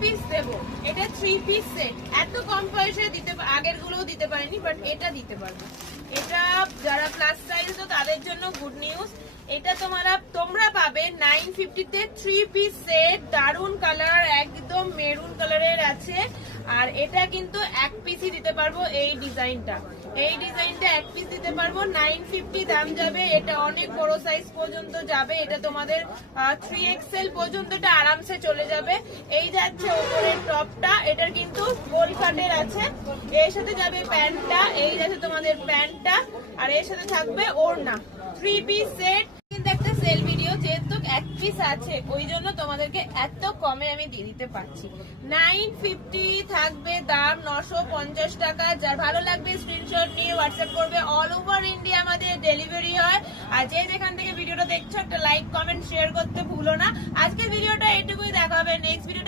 Piece দেবো। এটা 3 piece set, এত কম পয়সায় দিতে, আগের গুলোও দিতে পারিনি, বাট এটা দিতে পারবো। এটা যারা প্লাস সাইজ তো তাদের জন্য গুড নিউজ। এটা তোমরা পাবে 950 তে 3 পিস সেট, দারুন কালার, একদম মেরুন কালারের আছে। আর এটা কিন্তু এক পিসই দিতে পারবো। এই ডিজাইনটা এক পিস দিতে পারবো, 950 দাম যাবে। এটা অনেক বড় সাইজ পর্যন্ত যাবে, এটা তোমাদের 3XL পর্যন্ত এটা আরামসে চলে যাবে। এই যাচ্ছে উপরের টপটা, এটার কিন্তু গোল কাটের আছে। এর সাথে যাবে প্যান্টটা, এই যাচ্ছে তোমাদের প্যান্টটা, আর এর সাথে থাকবে ওড়না। 3 পিস সেট কিন্তু একটা সেল ভিডিও, যেহেতু এক পিস আছে ওই জন্য তোমাদেরকে এত কমে আমি দিয়ে দিতে পারছি। 950 থাকবে দাম, 950 টাকা। যার ভালো লাগবে স্ক্রিনশট নিয়ে হোয়াটসঅ্যাপ করবে। অল ওভার ইন্ডিয়া আমাদের ডেলিভারি হয়। আর যে যেখান থেকে ভিডিওটা দেখছো একটা লাইক কমেন্ট শেয়ার করতে ভুলো না। আজকের ভিডিওটা এইটুকুই, দেখা হবে নেক্সট ভিডিও।